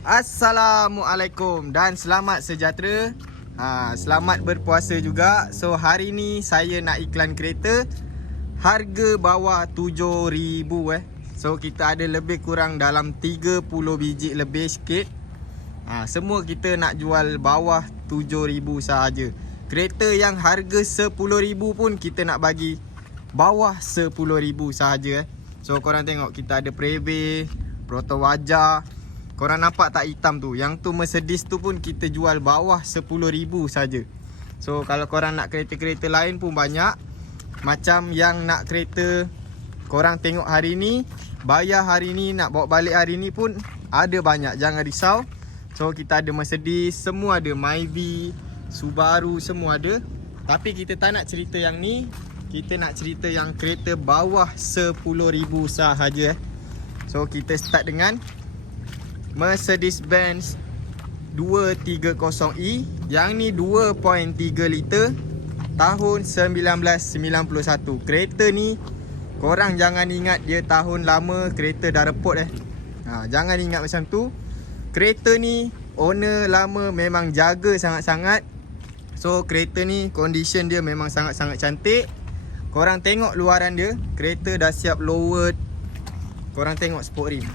Assalamualaikum dan selamat sejahtera. Selamat berpuasa juga. So hari ni saya nak iklan kereta harga bawah 7,000 So kita ada lebih kurang dalam 30 biji lebih sikit. Semua kita nak jual bawah 7,000 sahaja. Kereta yang harga 10,000 pun kita nak bagi bawah 10,000 sahaja. So korang tengok kita ada Preve, Proton Wajah. Korang nampak tak hitam tu? Yang tu Mercedes tu pun kita jual bawah 10,000 saja. So kalau korang nak kereta-kereta lain pun banyak. Macam yang nak kereta korang tengok hari ni, bayar hari ni, nak bawa balik hari ni pun ada banyak. Jangan risau. So kita ada Mercedes, semua ada. Myvi, Subaru, semua ada. Tapi kita tak nak cerita yang ni. Kita nak cerita yang kereta bawah 10,000 sahaja. So kita start dengan Mercedes-Benz 230e. Yang ni 2.3 liter tahun 1991. Kereta ni korang jangan ingat dia tahun lama, kereta dah repot Jangan ingat macam tu. Kereta ni owner lama memang jaga sangat-sangat. So kereta ni condition dia memang sangat-sangat cantik. Korang tengok luaran dia, kereta dah siap lowered. Korang tengok sport rim.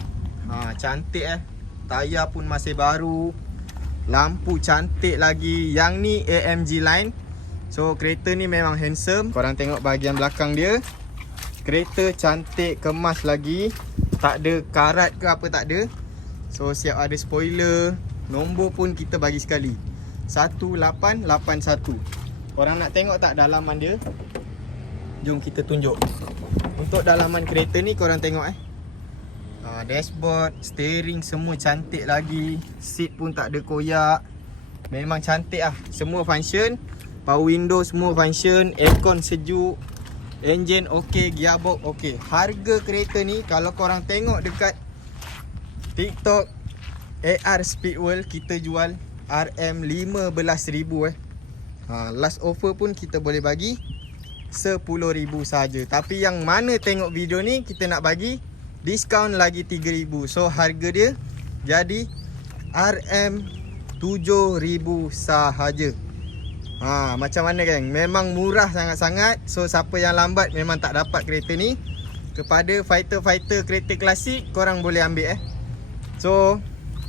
Cantik Tayar pun masih baru. Lampu cantik lagi. Yang ni AMG line. So kereta ni memang handsome. Korang tengok bahagian belakang dia. Kereta cantik, kemas lagi. Tak ada karat ke apa, tak ada. So siap ada spoiler. Nombor pun kita bagi sekali, 1881. Korang nak tengok tak dalaman dia? Jom kita tunjuk. Untuk dalaman kereta ni korang tengok dashboard, steering semua cantik lagi. Seat pun tak ada koyak. Memang cantik Semua function. Power window semua function. Aircon sejuk. Engine ok, gearbox ok. Harga kereta ni kalau korang tengok dekat TikTok AR Speedworld, kita jual RM15,000 Last offer pun kita boleh bagi 10,000 saja. Tapi yang mana tengok video ni, kita nak bagi diskaun lagi 3,000. So harga dia jadi RM7,000 sahaja. Macam mana geng? Memang murah sangat-sangat. So siapa yang lambat memang tak dapat kereta ni. Kepada fighter-fighter kereta klasik, korang boleh ambil So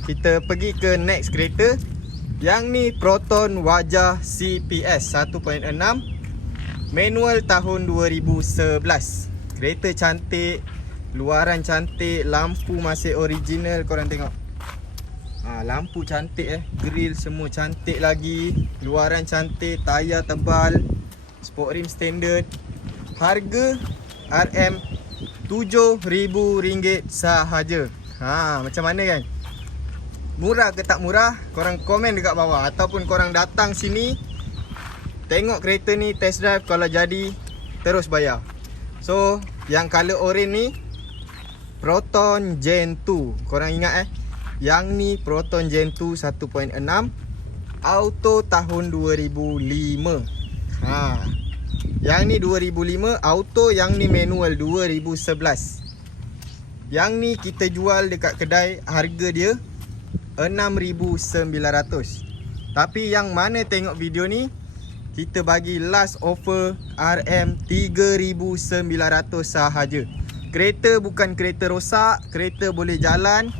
kita pergi ke next kereta. Yang ni Proton Wajah CPS 1.6 manual tahun 2011. Kereta cantik, luaran cantik, lampu masih original. Korang tengok lampu cantik grill semua cantik lagi. Luaran cantik, tayar tebal, sport rim standard. Harga RM7,000 sahaja. Macam mana kan? Murah ke tak murah? Korang komen dekat bawah. Ataupun korang datang sini, tengok kereta ni, test drive. Kalau jadi, terus bayar. So yang color orange ni Proton Gen 2. Korang ingat yang ni Proton Gen 2 1.6 auto tahun 2005. Yang ni 2005 auto, yang ni manual 2011. Yang ni kita jual dekat kedai, harga dia 6,900. Tapi yang mana tengok video ni, kita bagi last offer RM3,900 sahaja. Kereta bukan kereta rosak, kereta boleh jalan.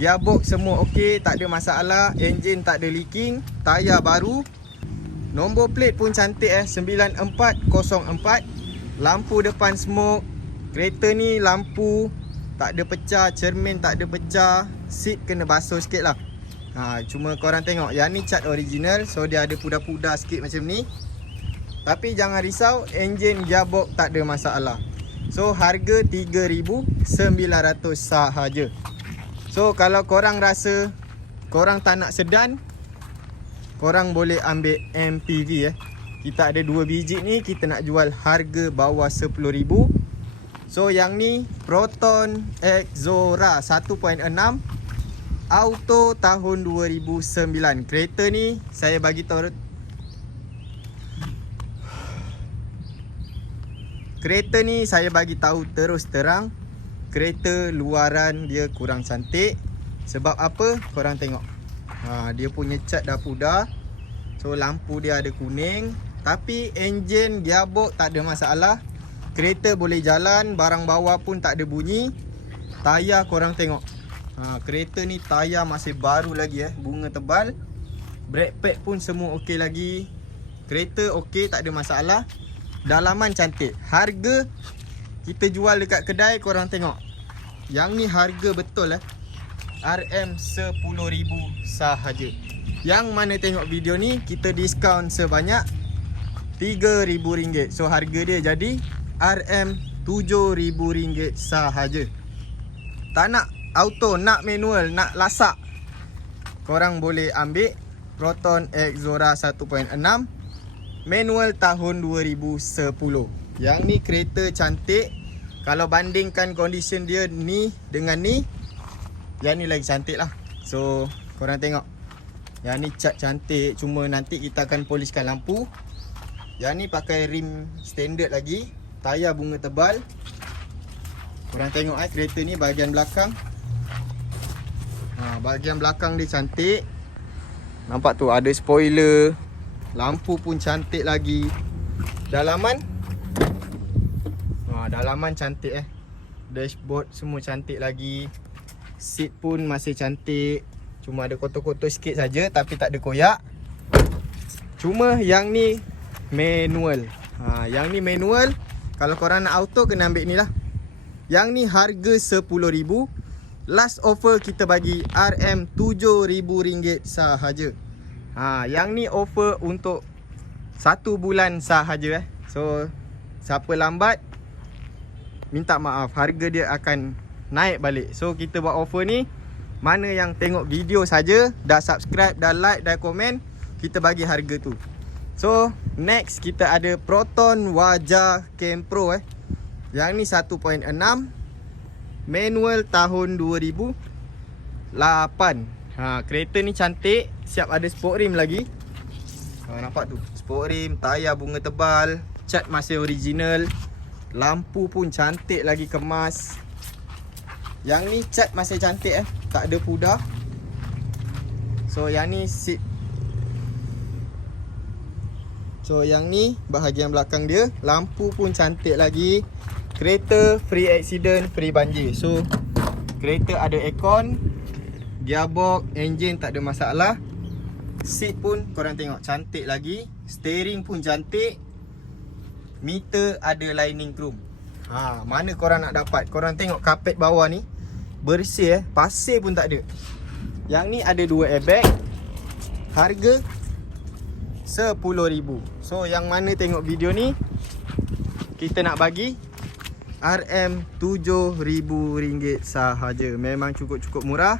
Gearbox semua ok, tak ada masalah. Enjin tak ada leaking, tayar baru. Nombor plate pun cantik 9404. Lampu depan smoke. Kereta ni lampu tak ada pecah, cermin tak ada pecah. Seat kena basuh sikit lah. Cuma korang tengok, yang ni cat original. So dia ada pudar-pudar sikit macam ni. Tapi jangan risau, enjin, gearbox tak ada masalah. So harga 3,900 sahaja. So kalau korang rasa korang tak nak sedan, korang boleh ambil MPV Kita ada 2 biji ni, kita nak jual harga bawah 10,000. So yang ni Proton Exora 1.6 auto tahun 2009. Kereta ni saya bagi tahu, kereta ni saya bagi tahu terus terang, kereta luaran dia kurang cantik. Sebab apa? Korang tengok. Dia punya cat dah pudar. So lampu dia ada kuning. Tapi enjin, gearbox tak ada masalah. Kereta boleh jalan, barang bawah pun tak ada bunyi. Tayar korang tengok. Kereta ni tayar masih baru lagi bunga tebal. Brake pad pun semua okey lagi. Kereta okey, tak ada masalah. Dalaman cantik. Harga kita jual dekat kedai, korang tengok. Yang ni harga betul RM10,000 sahaja. Yang mana tengok video ni kita diskaun sebanyak RM3,000. So harga dia jadi RM7,000 sahaja. Tak nak auto, nak manual, nak lasak, korang boleh ambil Proton Exora 1.6 manual tahun 2010. Yang ni kereta cantik. Kalau bandingkan condition dia ni dengan ni, yang ni lagi cantik lah. So korang tengok. Yang ni cat cantik. Cuma nanti kita akan polishkan lampu. Yang ni pakai rim standard lagi. Tayar bunga tebal. Korang tengok kereta ni bahagian belakang. Bahagian belakang dia cantik. Nampak tu ada spoiler. Lampu pun cantik lagi. Dalaman dalaman cantik Dashboard semua cantik lagi. Seat pun masih cantik. Cuma ada kotor-kotor sikit saja, tapi tak ada koyak. Cuma yang ni manual. Yang ni manual. Kalau korang nak auto kena ambil ni lah. Yang ni harga RM10,000. Last offer kita bagi RM7,000 sahaja. Yang ni offer untuk 1 bulan sahaja So siapa lambat, minta maaf, harga dia akan naik balik. So kita buat offer ni, mana yang tengok video saja, dah subscribe, dah like, dah komen, kita bagi harga tu. So next kita ada Proton Wajah Cam Pro Yang ni 1.6 manual tahun 2008. Kereta ni cantik. Siap ada sport rim lagi. Nampak tu, sport rim, tayar bunga tebal, cat masih original. Lampu pun cantik lagi, kemas. Yang ni cat masih cantik tak ada pudar. So yang ni seat. So yang ni bahagian belakang dia. Lampu pun cantik lagi. Kereta free accident, free banjir. So kereta ada aircon, gearbox, enjin tak ada masalah. Seat pun korang tengok cantik lagi. Steering pun cantik. Meter ada lining chrome. Mana korang nak dapat? Korang tengok kapet bawah ni bersih pasir pun tak ada. Yang ni ada 2 airbag. Harga RM10,000. So yang mana tengok video ni, kita nak bagi RM7,000 sahaja. Memang cukup-cukup murah.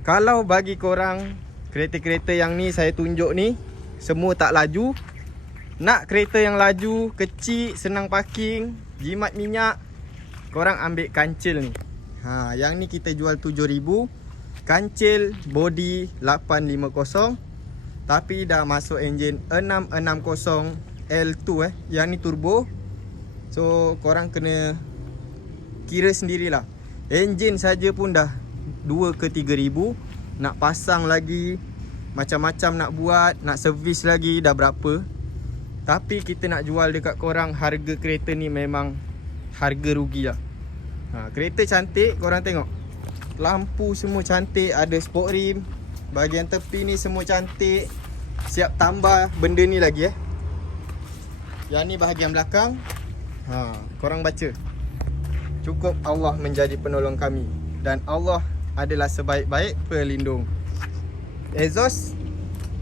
Kalau bagi korang, kereta-kereta yang ni saya tunjuk ni semua tak laju. Nak kereta yang laju, kecil, senang parking, jimat minyak, korang ambil kancil ni. Yang ni kita jual RM7,000. Kancil body 850, tapi dah masuk enjin 660 L2 Yang ni turbo. So korang kena kira sendirilah. Enjin saja pun dah 2 ke 3,000. Nak pasang lagi, macam-macam nak buat, nak servis lagi, dah berapa. Tapi kita nak jual dekat korang, harga kereta ni memang harga rugi lah. Kereta cantik, korang tengok. Lampu semua cantik, ada sport rim. Bahagian tepi ni semua cantik. Siap tambah benda ni lagi Yang ni bahagian belakang. Korang baca. Cukup Allah menjadi penolong kami, dan Allah adalah sebaik-baik pelindung. Exhaust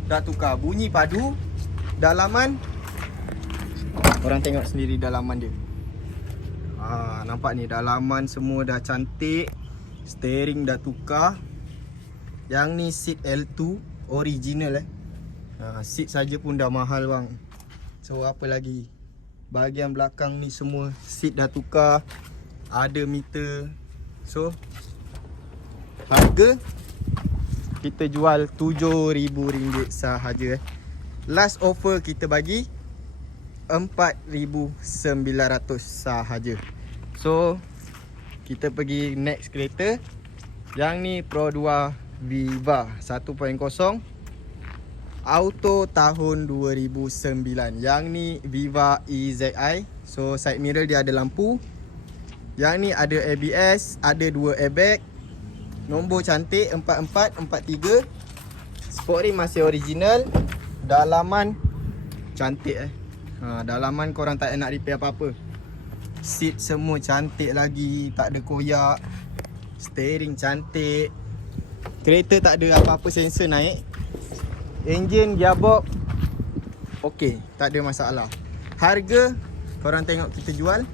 dah tukar, bunyi padu. Dalaman, korang tengok sendiri dalaman dia. Nampak ni, dalaman semua dah cantik. Steering dah tukar. Yang ni seat L2 original seat saja pun dah mahal bang. So apa lagi? Bahagian belakang ni semua seat dah tukar. Ada meter. So harga kita jual RM7,000 sahaja Last offer kita bagi RM4,900 sahaja. So kita pergi next kereta. Yang ni Pro 2 Viva 1.0 auto tahun 2009. Yang ni Viva EZI. So side mirror dia ada lampu. Yang ni ada ABS, ada 2 airbag. Nombor cantik 4443. Sport rim masih original. Dalaman cantik dalaman korang tak nak repair apa-apa. Seat semua cantik lagi, tak ada koyak. Steering cantik. Kereta tak ada apa-apa sensor naik. Enjin, gearbox okey, tak ada masalah. Harga korang tengok kita jual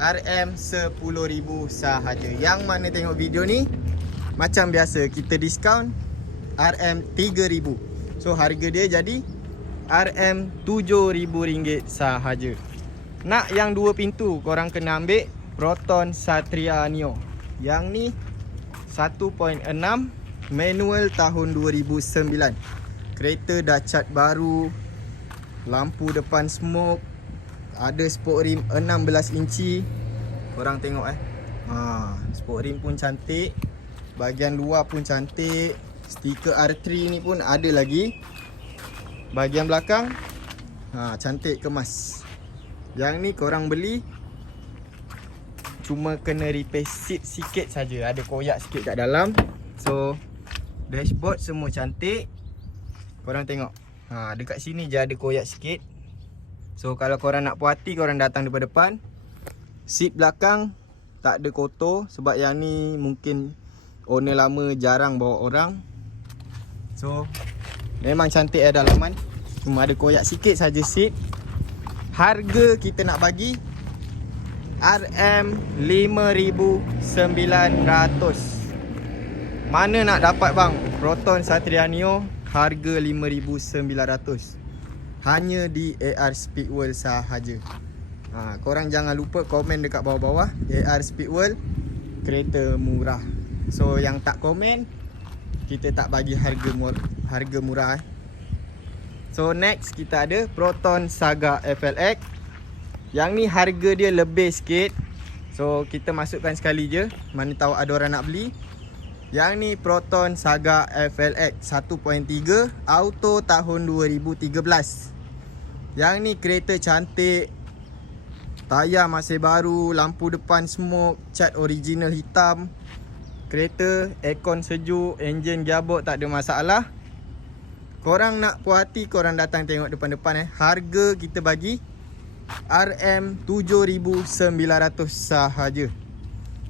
RM10,000 sahaja. Yang mana tengok video ni macam biasa kita diskaun RM3,000. So harga dia jadi RM7,000 sahaja. Nak yang 2 pintu korang kena ambil Proton Satria Neo. Yang ni 1.6 manual tahun 2009. Kereta dah cat baru. Lampu depan smoke. Ada sport rim 16 inci. Korang tengok sport rim pun cantik. Bahagian luar pun cantik. Stiker R3 ni pun ada lagi. Bahagian belakang cantik kemas. Yang ni korang beli cuma kena repair seat sikit saja. Ada koyak sikit kat dalam. So dashboard semua cantik. Korang tengok dekat sini je ada koyak sikit. So kalau korang nak puas hati, korang datang daripada depan. Seat belakang tak ada kotor. Sebab yang ni mungkin owner lama jarang bawa orang. So memang cantik dalaman. Cuma ada koyak sikit saja seat. Harga kita nak bagi RM5,900. Mana nak dapat bang? Proton Satria Neo harga RM5,900. Hanya di AR Speedworld sahaja. Korang jangan lupa komen dekat bawah-bawah AR Speedworld kereta murah. So yang tak komen, kita tak bagi harga murah. So next kita ada Proton Saga FLX. Yang ni harga dia lebih sikit. So kita masukkan sekali je. Mana tahu ada orang nak beli. Yang ni Proton Saga FLX 1.3 auto tahun 2013. Yang ni kereta cantik. Tayar masih baru. Lampu depan smoke. Cat original hitam. Kereta aircon sejuk. Enjin, gearbox tak ada masalah. Korang nak puas hati, korang datang tengok depan-depan Harga kita bagi RM7,900 sahaja.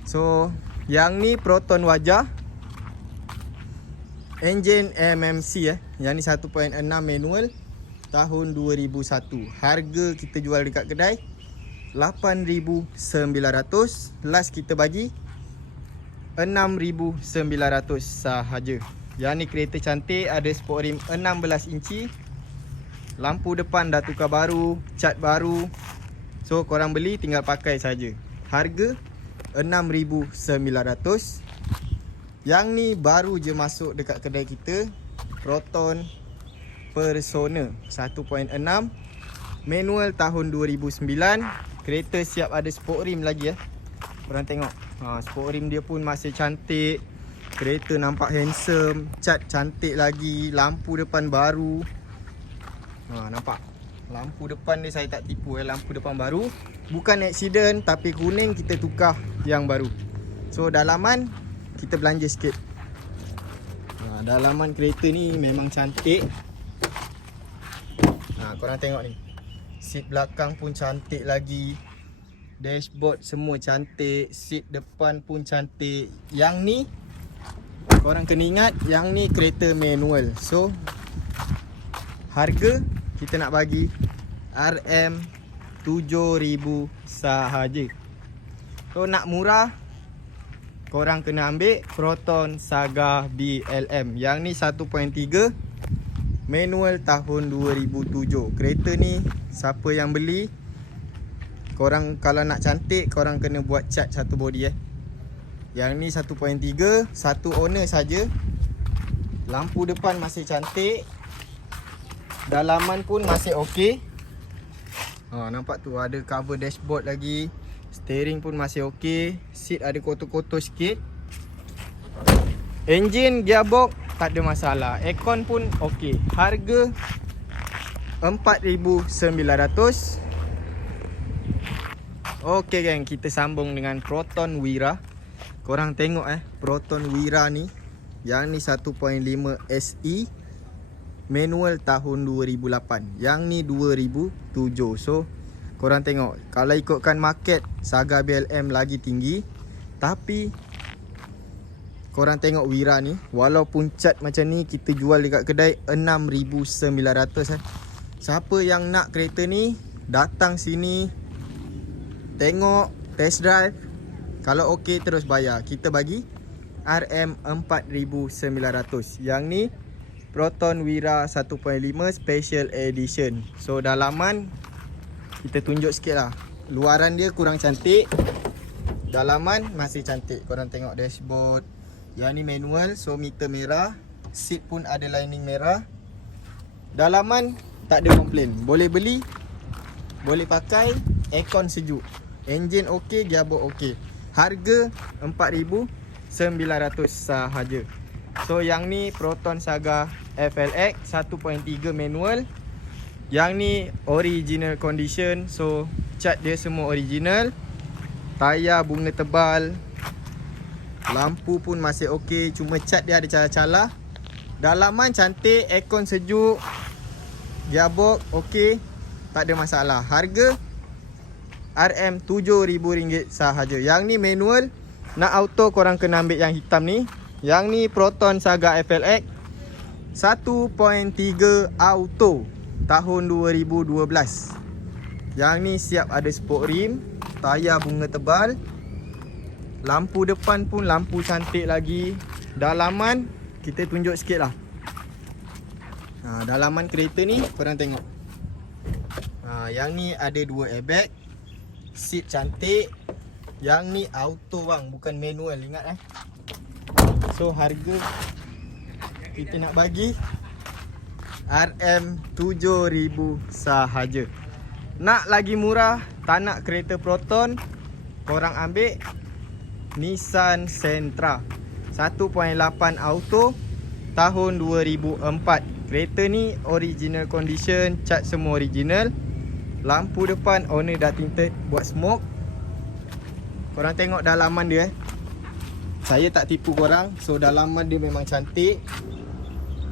So yang ni Proton wajah. Enjin MMC Yang ni 1.6 manual tahun 2001. Harga kita jual dekat kedai RM8,900. Last kita bagi RM6,900 sahaja. Yang ni kereta cantik. Ada sport rim 16 inci. Lampu depan dah tukar baru. Cat baru. So korang beli tinggal pakai saja. Harga RM6,900. Yang ni baru je masuk dekat kedai kita. Proton Persona 1.6 manual tahun 2009. Kereta siap ada sport rim lagi Korang tengok sport rim dia pun masih cantik. Kereta nampak handsome. Cat cantik lagi. Lampu depan baru. Nampak lampu depan dia saya tak tipu lampu depan baru. Bukan accident tapi kuning kita tukar yang baru. So dalaman kita belanja sikit. Dalaman kereta ni memang cantik. Korang tengok ni. Seat belakang pun cantik lagi. Dashboard semua cantik. Seat depan pun cantik. Yang ni korang kena ingat, yang ni kereta manual. So harga kita nak bagi RM7,000 sahaja. So nak murah, korang kena ambil Proton Saga BLM. Yang ni 1.3 manual tahun 2007. Kereta ni siapa yang beli, korang kalau nak cantik, korang kena buat cat satu body Yang ni 1.3, satu owner saja. Lampu depan masih cantik. Dalaman pun masih okey. Nampak tu ada cover dashboard lagi. Steering pun masih okey. Seat ada kotor-kotor sikit. Enjin, gearbox tak ada masalah. Aircon pun okey. Harga 4,900. Okey geng, kita sambung dengan Proton Wira. Korang tengok Proton Wira ni. Yang ni 1.5 SE. Manual tahun 2008. Yang ni 2007. So korang tengok, kalau ikutkan market Saga BLM lagi tinggi. Tapi korang tengok Wira ni, walaupun cat macam ni, kita jual dekat kedai 6,900 Siapa yang nak kereta ni, datang sini, tengok, test drive. Kalau okey terus bayar. Kita bagi RM4,900. Yang ni Proton Wira 1.5 Special Edition. So dalaman kita tunjuk sikit lah. Luaran dia kurang cantik, dalaman masih cantik. Korang tengok dashboard. Yang ni manual, so meter merah. Seat pun ada lining merah. Dalaman tak ada komplain. Boleh beli, boleh pakai. Aircon sejuk. Enjin okey, gearbox okey. Harga 4,900 sahaja. So yang ni Proton Saga FLX 1.3 manual. Yang ni original condition. So cat dia semua original. Tayar bunga tebal. Lampu pun masih okey, cuma cat dia ada calar-calar. Dalaman cantik, aircon sejuk. Gearbox okey, tak ada masalah. Harga RM7,000 sahaja. Yang ni manual. Nak auto korang kena ambil yang hitam ni. Yang ni Proton Saga FLX 1.3 auto tahun 2012. Yang ni siap ada sport rim, tayar bunga tebal. Lampu depan pun lampu cantik lagi. Dalaman kita tunjuk sikit lah. Dalaman kereta ni korang tengok. Yang ni ada 2 airbag. Seat cantik. Yang ni auto bang, bukan manual, ingat So harga kita nak bagi RM7,000 sahaja. Nak lagi murah, tak nak kereta Proton, korang ambil Nissan Sentra 1.8 auto tahun 2004. Kereta ni original condition, cat semua original. Lampu depan owner dah tinted buat smoke. Korang tengok dalaman dia Saya tak tipu korang. So dalaman dia memang cantik.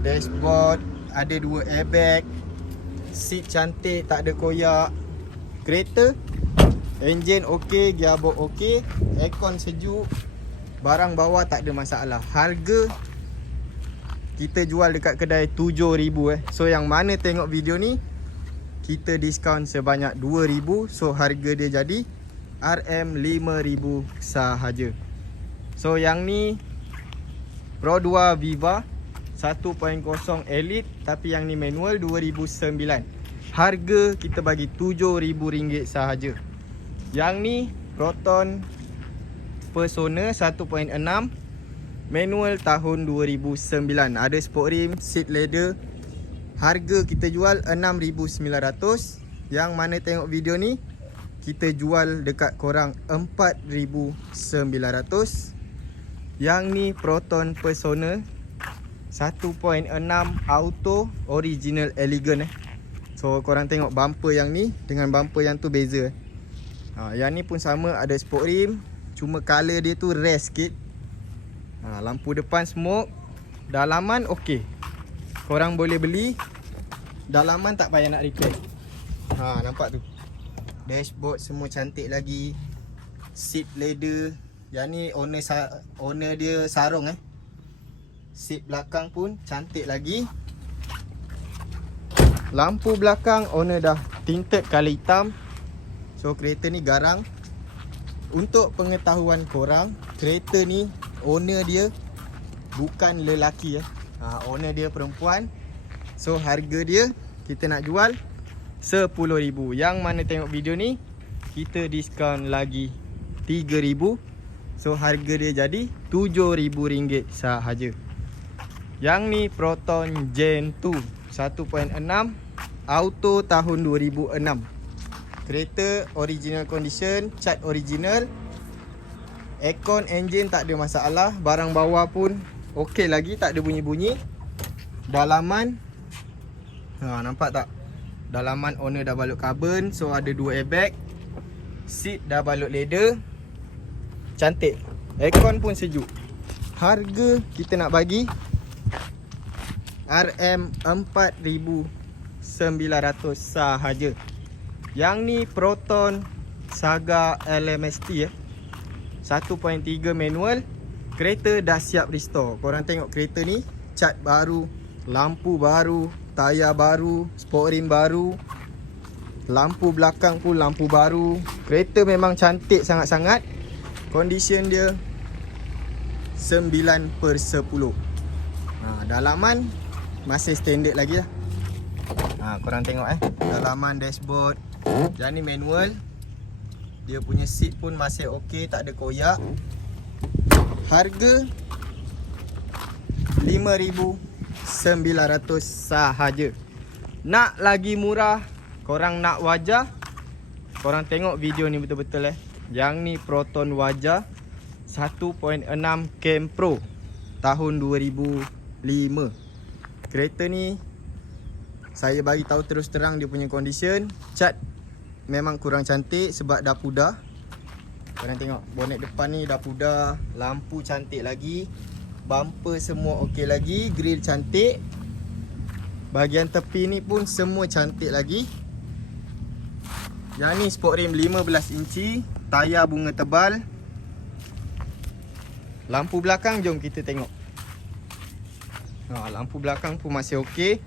Dashboard ada 2 airbag. Seat cantik, tak ada koyak. Kereta enjin okey, gearbox okey, aircon sejuk. Barang bawah tak ada masalah. Harga kita jual dekat kedai 7,000 So yang mana tengok video ni, kita diskaun sebanyak 2,000. So harga dia jadi RM5,000 sahaja. So yang ni Pro 2 Viva 1.0 Elite, tapi yang ni manual 2009. Harga kita bagi RM7,000 sahaja. Yang ni Proton Persona 1.6 manual tahun 2009. Ada sport rim, seat leather. Harga kita jual RM6,900. Yang mana tengok video ni, kita jual dekat korang RM4,900. Yang ni Proton Persona 1.6 auto original elegant So korang tengok bumper yang ni dengan bumper yang tu beza. Yang ni pun sama, ada sport rim, cuma color dia tu rare sikit. Lampu depan smoke. Dalaman okey, korang boleh beli. Dalaman tak payah nak repair. Nampak tu, dashboard semua cantik lagi. Seat leather. Yang ni owner dia sarung Seat belakang pun cantik lagi. Lampu belakang owner dah tinted color hitam. So kereta ni garang. Untuk pengetahuan korang, kereta ni owner dia bukan lelaki owner dia perempuan. So harga dia kita nak jual RM10,000. Yang mana tengok video ni, kita diskaun lagi RM3,000. So harga dia jadi RM7,000 sahaja. Yang ni Proton Gen 2 1.6 auto tahun 2006. Kereta original condition, cat original. Aircon, enjin tak ada masalah. Barang bawah pun okey lagi, tak ada bunyi-bunyi. Dalaman, nampak tak? Dalaman owner dah balut carbon. So ada 2 airbag. Seat dah balut leather. Cantik. Aircon pun sejuk. Harga kita nak bagi RM4,900 sahaja. Yang ni Proton Saga LMST 1.3 manual. Kereta dah siap restore. Korang tengok kereta ni, cat baru, lampu baru, tayar baru, sport rim baru, lampu belakang pun lampu baru. Kereta memang cantik sangat-sangat. Condition dia 9/10. Dalaman masih standard lagi lah. Korang tengok dalaman dashboard. Yang ni manual. Dia punya seat pun masih okey, tak ada koyak. Harga RM5,900 sahaja. Nak lagi murah, korang nak wajah, korang tengok video ni betul-betul Yang ni Proton Wajah 1.6 Cam Pro tahun 2005. Kereta ni saya bagi tahu terus terang dia punya condition. Cat memang kurang cantik sebab dah pudar. Korang tengok bonet depan ni dah pudar. Lampu cantik lagi. Bumper semua okey lagi. Grill cantik. Bahagian tepi ni pun semua cantik lagi. Yang ni sport rim 15 inci. Tayar bunga tebal. Lampu belakang jom kita tengok. Lampu belakang pun masih okey.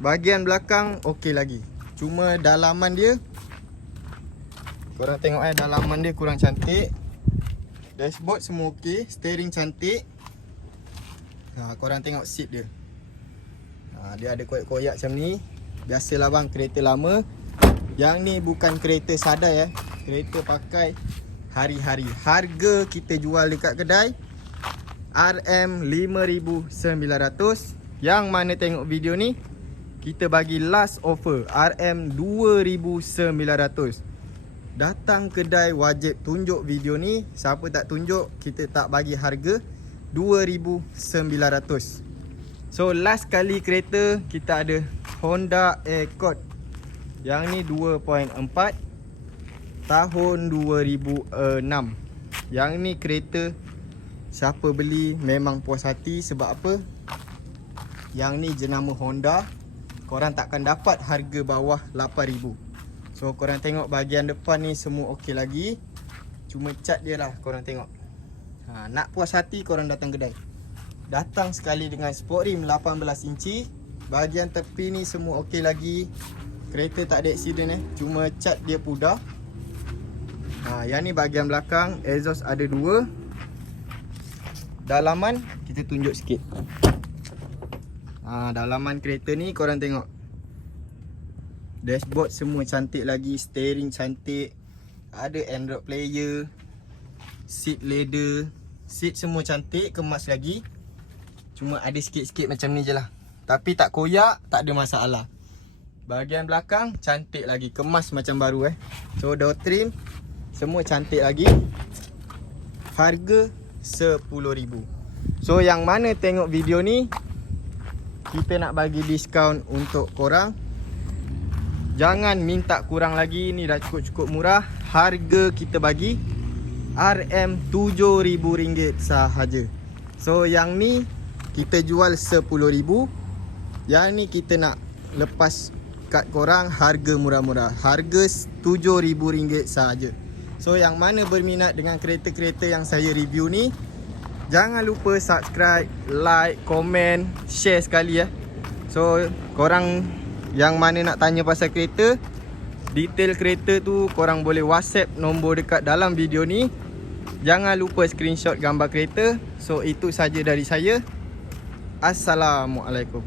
Bahagian belakang okey lagi. Cuma dalaman dia, korang tengok dalaman dia kurang cantik. Dashboard semua okey. Steering cantik. Korang tengok seat dia. Dia ada koyak-koyak macam ni. Biasalah bang, kereta lama. Yang ni bukan kereta sadai Kereta pakai hari-hari. Harga kita jual dekat kedai RM5,900. Yang mana tengok video ni, kita bagi last offer RM2,900. Datang kedai wajib tunjuk video ni. Siapa tak tunjuk, kita tak bagi harga RM2,900. So last kali kereta kita ada Honda Accord. Yang ni 2.4 tahun 2006. Yang ni kereta siapa beli memang puas hati. Sebab apa? Yang ni jenama Honda. Korang takkan dapat harga bawah 8,000. So korang tengok bahagian depan ni semua okey lagi. Cuma cat dia lah korang tengok. Nak puas hati korang datang kedai. Datang sekali dengan sport rim 18 inci. Bahagian tepi ni semua okey lagi. Kereta tak ada accident cuma cat dia pudar. Yang ni bahagian belakang. Exhaust ada 2. Dalaman kita tunjuk sikit. Dalaman kereta ni korang tengok. Dashboard semua cantik lagi. Steering cantik. Ada Android player. Seat leather. Seat semua cantik. Kemas lagi. Cuma ada sikit-sikit macam ni je lah. Tapi tak koyak, tak ada masalah. Bahagian belakang cantik lagi. Kemas macam baru So door trim semua cantik lagi. Harga RM10,000. So yang mana tengok video ni, kita nak bagi diskaun untuk korang. Jangan minta kurang lagi. Ni dah cukup-cukup murah. Harga kita bagi RM7,000 sahaja. So yang ni kita jual RM10,000. Yang ni kita nak lepas kat korang harga murah-murah. Harga RM7,000 sahaja. So yang mana berminat dengan kereta-kereta yang saya review ni, jangan lupa subscribe, like, komen, share sekali So korang yang mana nak tanya pasal kereta, detail kereta tu korang boleh WhatsApp nombor dekat dalam video ni. Jangan lupa screenshot gambar kereta. So itu saja dari saya. Assalamualaikum.